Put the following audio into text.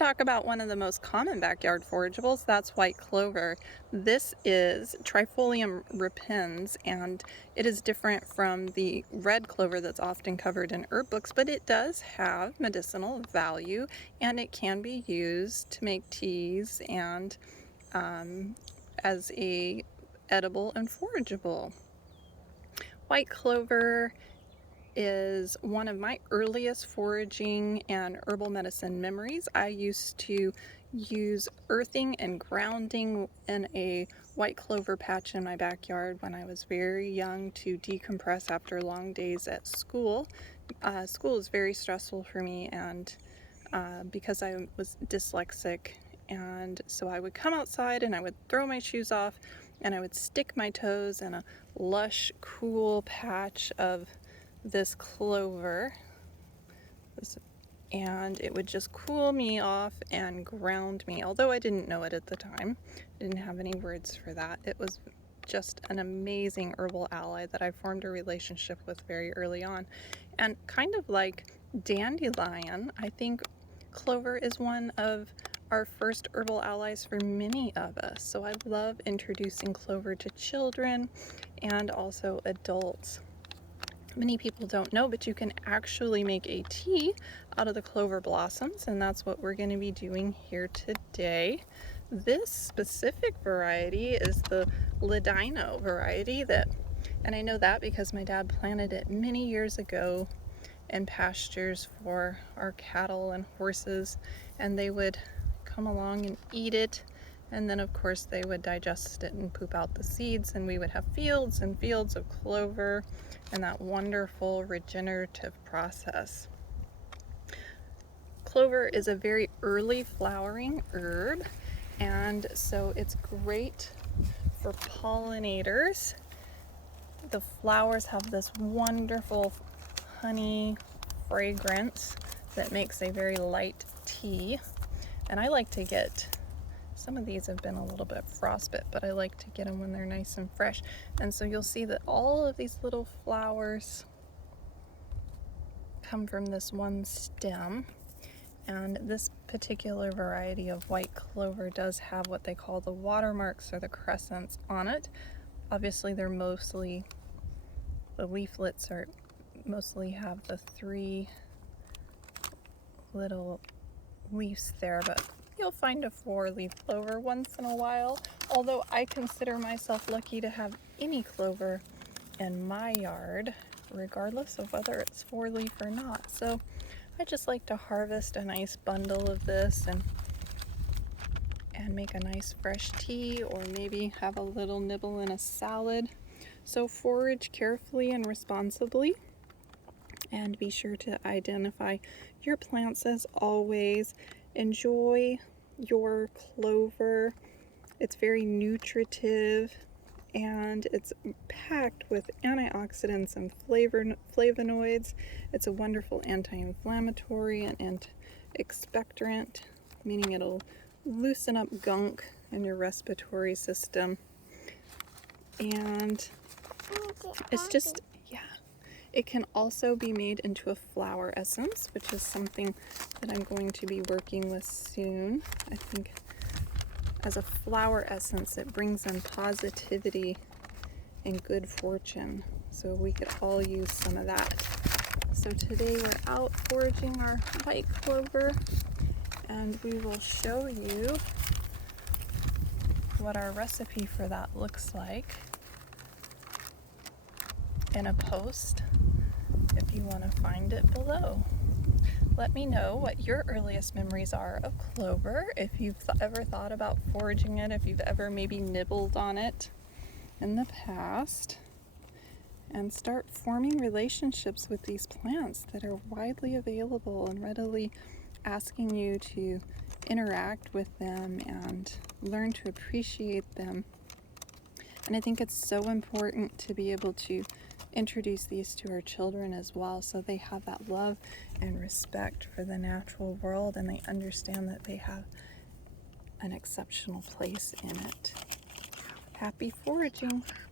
talk about one of the most common backyard forageables. That's white clover. This is Trifolium repens, and it is different from the red clover that's often covered in herb books, but it does have medicinal value, and it can be used to make teas and as a edible and forageable. White clover is one of my earliest foraging and herbal medicine memories. I used to use earthing and grounding in a white clover patch in my backyard when I was very young to decompress after long days at school. School is very stressful for me, and because I was dyslexic, and so I would come outside and I would throw my shoes off and I would stick my toes in a lush, cool patch of this clover, and it would just cool me off and ground me. Although I didn't know it at the time, I didn't have any words for that. It was just an amazing herbal ally that I formed a relationship with very early on. And kind of like dandelion, I think clover is one of our first herbal allies for many of us. So I love introducing clover to children and also adults. Many people don't know, but you can actually make a tea out of the clover blossoms, and that's what we're going to be doing here today. This specific variety is the Landino variety, and I know that because my dad planted it many years ago in pastures for our cattle and horses, and they would come along and eat it, and then of course they would digest it and poop out the seeds, and we would have fields and fields of clover and that wonderful regenerative process. Clover is a very early flowering herb, and so it's great for pollinators. The flowers have this wonderful honey fragrance that makes a very light tea, and I like to get, some of these have been a little bit frostbit, but I like to get them when they're nice and fresh. And so you'll see that all of these little flowers come from this one stem. And this particular variety of white clover does have what they call the watermarks or the crescents on it. Obviously the leaflets are mostly have the 3 little leaves there, but you'll find a 4-leaf clover once in a while, although I consider myself lucky to have any clover in my yard, regardless of whether it's 4-leaf or not. So I just like to harvest a nice bundle of this and make a nice fresh tea, or maybe have a little nibble in a salad. So forage carefully and responsibly, and be sure to identify your plants as always. Enjoy your clover. It's very nutritive, and it's packed with antioxidants and flavonoids. It's a wonderful anti-inflammatory and expectorant, meaning it'll loosen up gunk in your respiratory system. And it's just, it can also be made into a flower essence, which is something that I'm going to be working with soon. I think as a flower essence, it brings in positivity and good fortune. So we could all use some of that. So today we're out foraging our white clover, and we will show you what our recipe for that looks like in a post if you want to find it below. Let me know what your earliest memories are of clover, if you've ever thought about foraging it, if you've ever maybe nibbled on it in the past, and start forming relationships with these plants that are widely available and readily asking you to interact with them and learn to appreciate them. And I think it's so important to be able to introduce these to our children as well, so they have that love and respect for the natural world, and they understand that they have an exceptional place in it. Happy foraging!